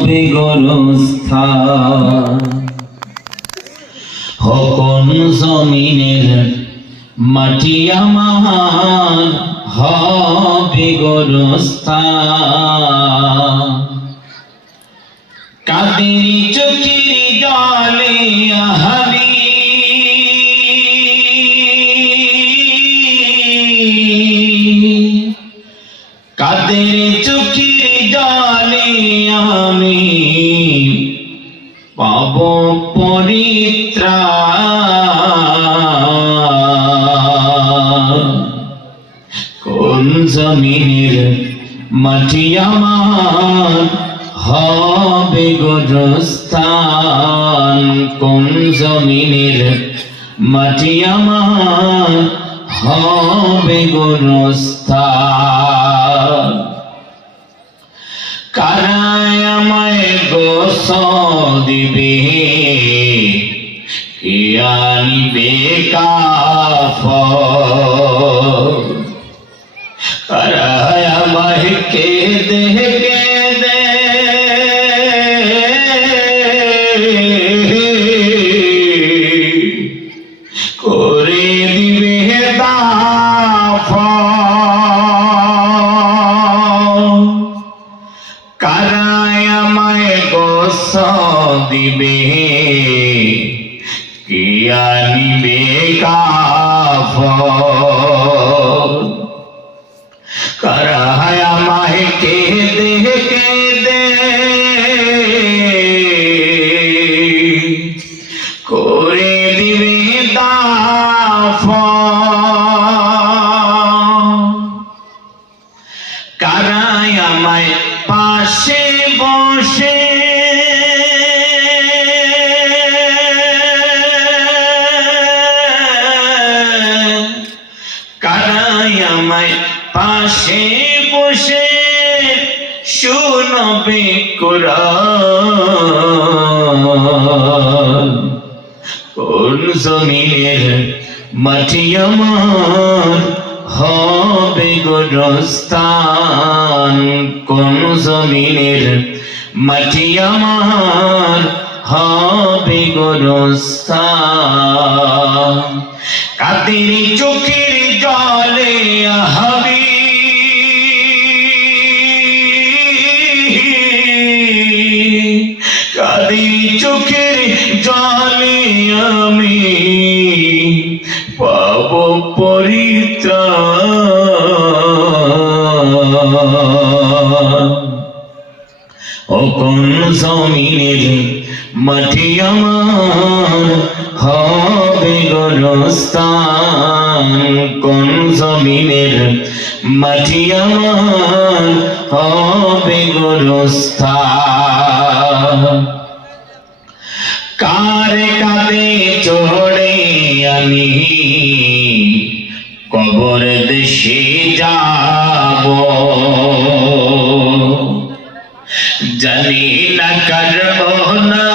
বেগরস্থা হকন জমিনের মাটি আমার হবে গোরস্থা কাদের চোখের জলে আহারি কাদের চোখের জলে আমি পাব পরিত্রাণ কোন জমিনের মাটি আমার হবে গোরস্থান কোন জমিনের মাটি আমার হবে গোরস্থান কারায় আমায় গোসল দিবে কে আনিবে কাফন কারায় আমায় কেঁদে কেঁদে করে দিবে দাফন কারায় আমায় গোসল দিবে কে আনিবে কাফন কারায় আমায় কেঁদে কেঁদে করে দিবে দাফন কারায় আমায় পাশে বসে কারায় আমায় পাশে বসে শুনবে কুরআন কোন জমিনের মাটি আমার হবে গোরস্থান কোন জমিনের মাটি আমার হবে গোরস্থান কাদের চোখের জলে আহারি কাদের চোখের জলে আমি পাব পরিত্রাণ ও কোন জমিনের মাটি আমার হবে গোরস্থান কোন জমিনের মাটি আমার হবে গোরস্থান কার কাঁধে চড়ে আমি কবর দেশে যাব জানি না করব না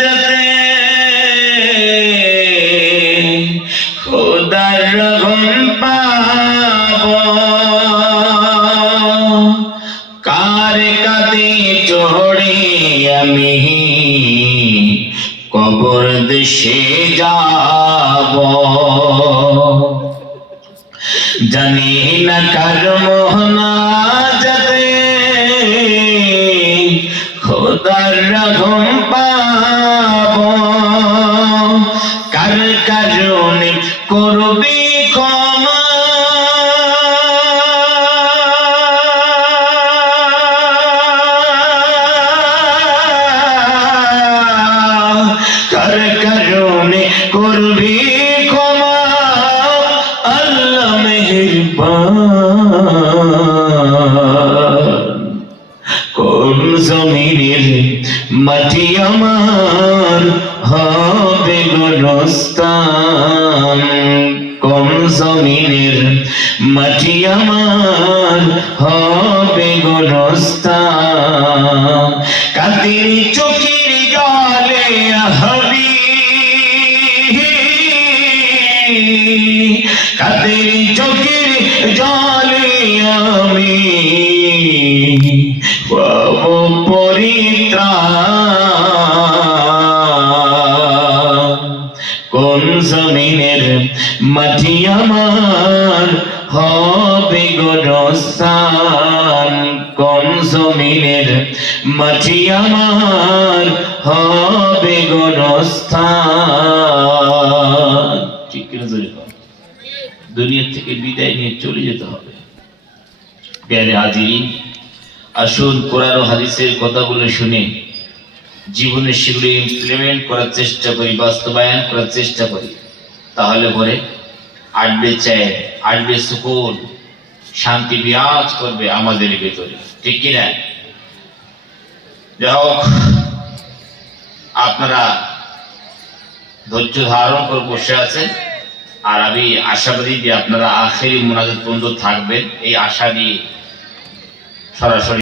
যেতে খোদার রহম পাব কার কাঁধে চড়ে আমি কবর দেশে যাব জানি না কার মোহনা যাতে খোদার রহম পাব কার কারণে করবি ক্ষমা কার কারণে করবি ক্ষমা আল্লাহ মেহেরবান কোন জমিনের মাটি আমার হবে গোরস্থান কোন জমিনের মাটি আমার হবে গোরস্থান কাদের চোখের জলে আহারি কাদের চোখের জলে আমি পাব পরিত্রাণ। কোন জমিনের মাটি আমার হবে গোরস্থান, কোন জমিনের মাটি আমার হবে গোরস্থান। ঠিক কিনা জোরে বল। দুনিয়া থেকে বিদায় নিয়ে চলে যেতে হবে। প্যারে হাজিরিন, আসুন কোরআন ও হাদিসের কথাগুলো শুনে জীবনে সেগুলো ইমপ্লিমেন্ট করার চেষ্টা করি, বাস্তবায়ন করার চেষ্টা করি। তাহলে পরে আসবে চ্যান, আসবে সুকুন, শান্তি বিরাজ করবে আমাদের ভেতরে। ঠিক কিনা? যাই হোক, আপনারা ধৈর্য ধারণ করে বসে আছেন, আর আমি আশাবাদী যে আপনারা আখেরি মোনাজাত পর্যন্ত থাকবেন, এই আশা নিয়ে সরাসরি